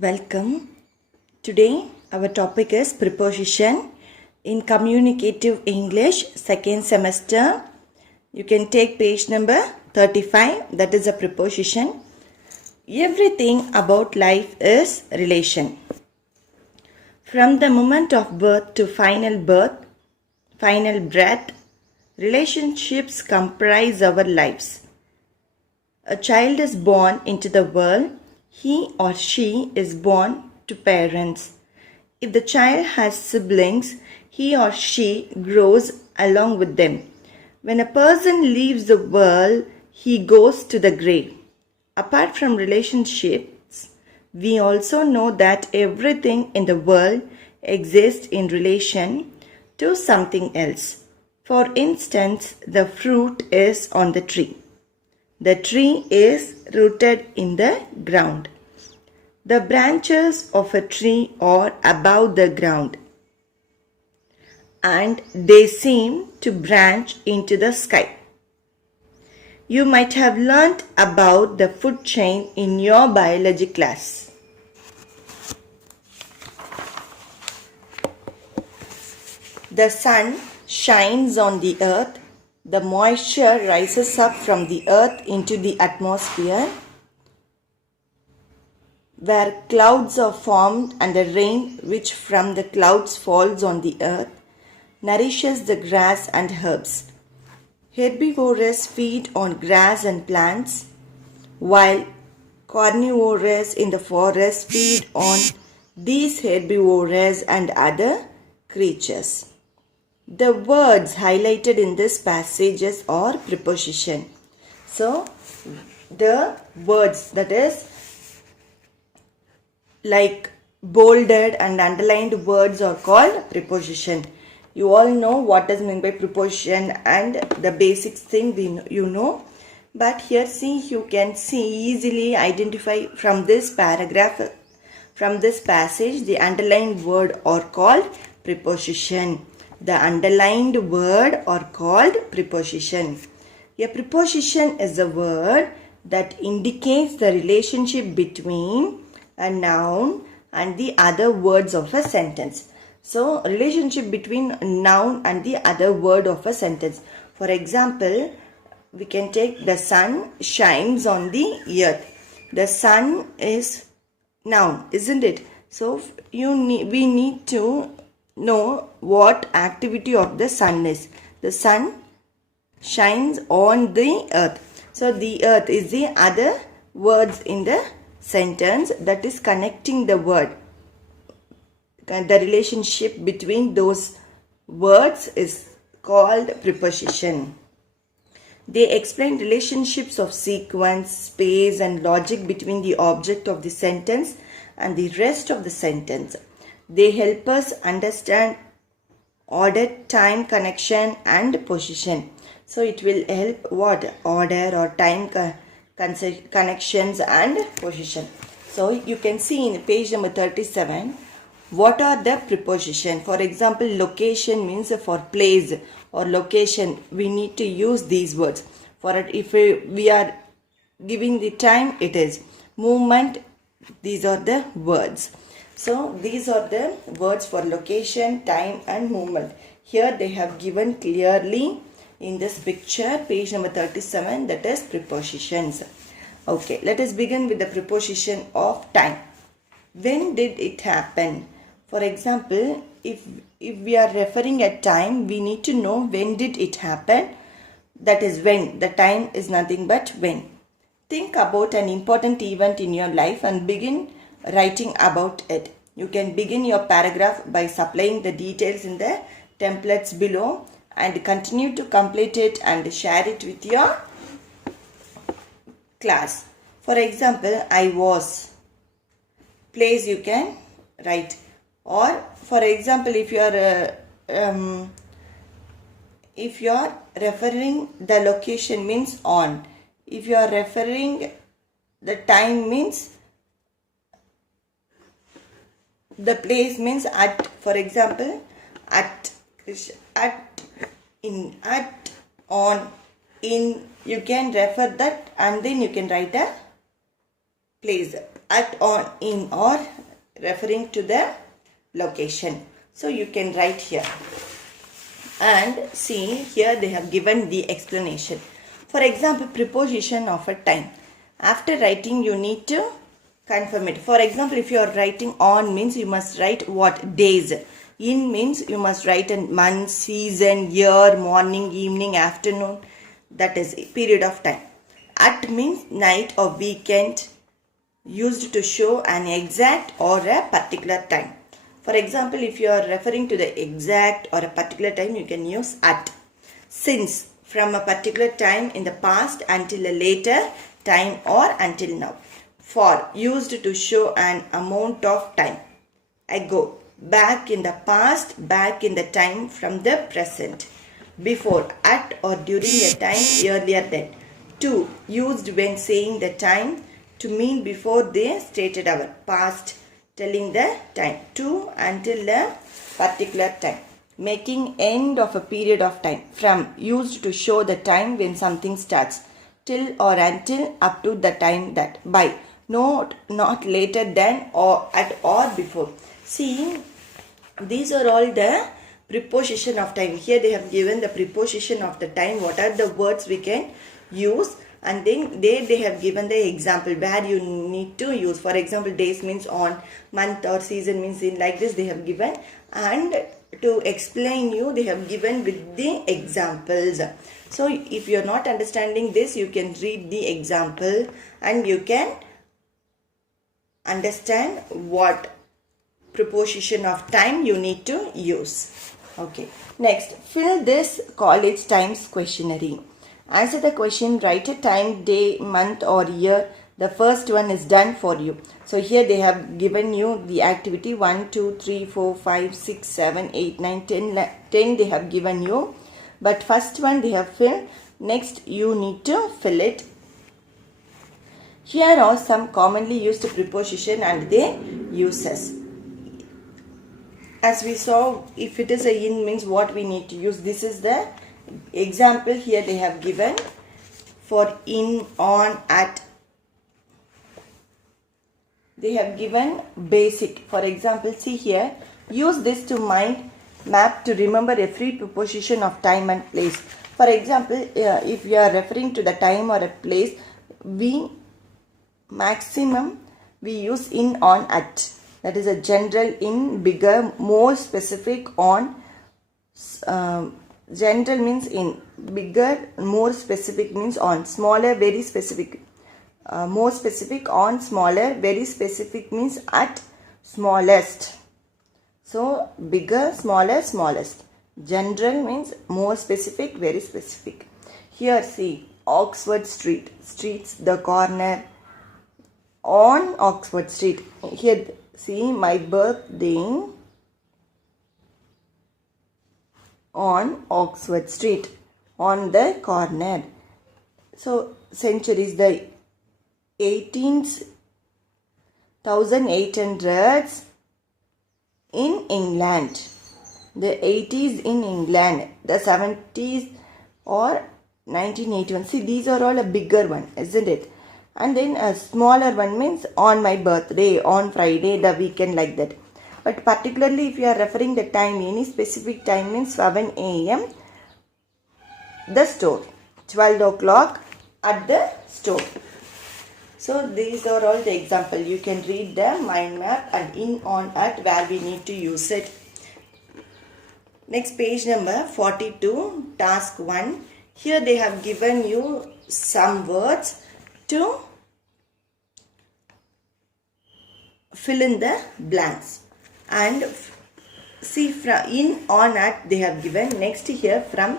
Welcome. Today our topic is preposition in Communicative English second semester. You can take page number 35, that is a preposition. Everything about life is relation. From the moment of birth to final breath, relationships comprise our lives. A child is born into the world. He or she is born to parents. If the child has siblings, he or she grows along with them. When a person leaves the world, he goes to the grave. Apart from relationships, we also know that everything in the world exists in relation to something else. For instance, the fruit is on the tree. The tree is rooted in the ground. The branches of a tree are above the ground, and they seem to branch into the sky. You might have learnt about the food chain in your biology class. The sun shines on the earth. The moisture rises up from the earth into the atmosphere, where clouds are formed, and the rain which from the clouds falls on the earth nourishes the grass and herbs. Herbivores feed on grass and plants, while carnivores in the forest feed on these herbivores and other creatures. The words highlighted in this passages are preposition. So, the words, that is like bolded and underlined words, are called preposition. You all know what is meant by preposition and the basic thing you know. But here see, you can easily identify from this paragraph, from this passage, the underlined word are called preposition. The underlined word are called preposition. A preposition is a word that indicates the relationship between a noun and the other words of a sentence. So, relationship between a noun and the other word of a sentence. For example, we can take the sun shines on the earth. The sun is noun, isn't it? So, we need to know what activity of the sun is. The sun shines on the earth. So the earth is the other words in the sentence that is connecting the word. The relationship between those words is called preposition. They explain relationships of sequence, space, and logic between the object of the sentence and the rest of the sentence. They help us understand order, time, connection, and position. So it will help what? Order or time connections and position. So you can see in page number 37, what are the preposition? For example, location means for place or location. We need to use these words. For it, if we are giving the time, it is movement. These are the words. So these are the words for location, time, and movement. Here they have given clearly in this picture, page number 37, that is prepositions. Okay, let us begin with the preposition of time. When did it happen? For example, if we are referring at time, we need to know when did it happen. That is when. The time is nothing but when. Think about an important event in your life and begin writing about it. You can begin your paragraph by supplying the details in the templates below and continue to complete it and share it with your class. For example, I was. Place you can write. Or for example, if you are referring the location means on. If you are referring the time means the place means at. For example, at, in, at, on, in. You can refer that and then you can write a place. at, on, in, or referring to the location. So you can write here. And see, here they have given the explanation. For example, preposition of a time. After writing, you need to confirm it. For example, if you are writing on means you must write what? Days. In means you must write a month, season, year, morning, evening, afternoon. That is period of time. At means night or weekend, used to show an exact or a particular time. For example, if you are referring to the exact or a particular time, you can use at. Since, from a particular time in the past until a later time or until now. For, used to show an amount of time. Ago, back in the past, back in the time from the present. Before, at or during a time earlier than. To, used when saying the time to mean before the stated hour. Past, telling the time. To, until a particular time. Making end of a period of time. From, used to show the time when something starts. Till or until, up to the time that. By, not later than or at or before. See, these are all the preposition of time. Here they have given the preposition of the time. What are the words we can use? And then they have given the example where you need to use. For example, days means on, month or season means in, like this they have given. And to explain you, they have given with the examples. So if you are not understanding this, you can read the example and you can understand what preposition of time you need to use. Okay. Next, fill this college times questionnaire. Answer the question, write a time, day, month or year. The first one is done for you. So here they have given you the activity 1, 2, 3, 4, 5, 6, 7, 8, 9, 10 they have given you. But first one they have filled. Next you need to fill it. Here are some commonly used preposition and their uses. As we saw, if it is a in means what we need to use. This is the example here they have given for in, on, at. They have given basic. For example, see here, use this to mind map to remember every preposition of time and place. For example, if you are referring to the time or a place, we use in, on, at. That is a general in, bigger, more specific on. General means in, bigger, more specific means on, smaller, very specific. More specific on, smaller, very specific means at, smallest. So bigger, smaller, smallest. General means more specific, very specific. Here see, Oxford Street, streets, the corner, on Oxford Street. Here see, my birthday on Oxford Street, on the corner. So centuries, the 1800s in England, the 80s in England, the 70s or 1981. See, these are all a bigger one, isn't it? And then a smaller one means on my birthday, on Friday, the weekend, like that. But particularly if you are referring the time, any specific time means 7 a.m. the store, 12 o'clock at the store. So these are all the example. You can read the mind map and in, on, at where we need to use it. Next, page number 42, task 1. Here they have given you some words to fill in the blanks. And see, from in, on, at they have given. Next here from,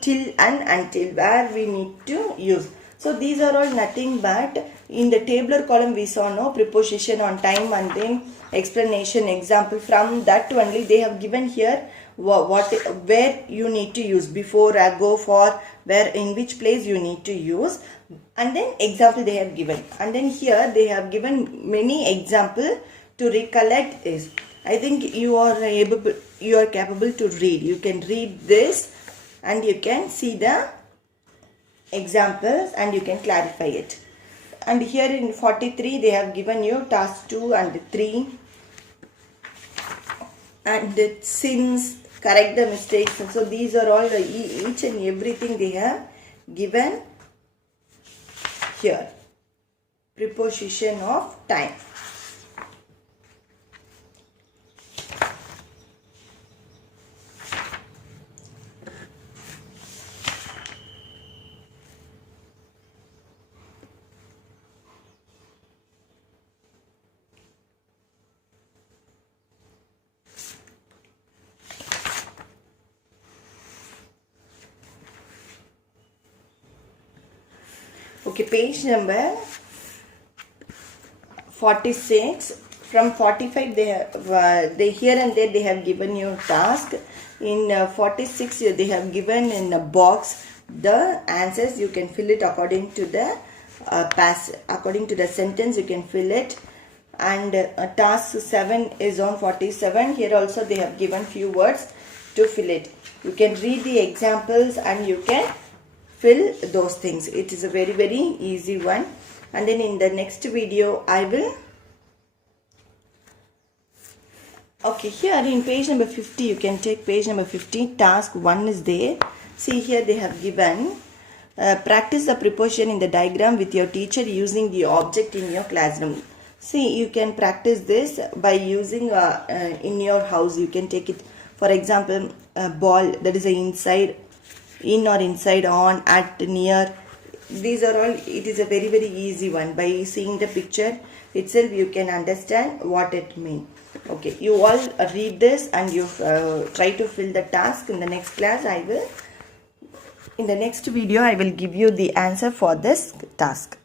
till and until where we need to use. So these are all nothing but in the tabular column we saw no preposition on time and then explanation example. From that only they have given here where you need to use, before, ago, for, where, in which place you need to use, and then example they have given. And then here they have given many example to recollect is. I think you are capable to read. You can read this and you can see the examples and you can clarify it. And here in 43 they have given you task 2 and 3. And since, correct the mistakes. So these are all each and everything they have given here. Preposition of time. Okay, page number 46. From 45 they have here and there they have given you task. In 46 they have given in a box the answers. You can fill it according to the according to the sentence. You can fill it. And task 7 is on 47. Here also they have given few words to fill it. You can read the examples and you can fill those things. It is a very easy one. And then in the next video I will, okay, here in page number 50, you can take page number 50. Task 1 is there. See, here they have given practice the preposition in the diagram with your teacher using the object in your classroom. See, you can practice this by using in your house. You can take it, for example, a ball, that is a inside, in or inside, on, at, near. These are all, it is a very easy one. By seeing the picture itself you can understand what it means. Okay, you all read this and you try to fill the task. In the next class in the next video I will give you the answer for this task.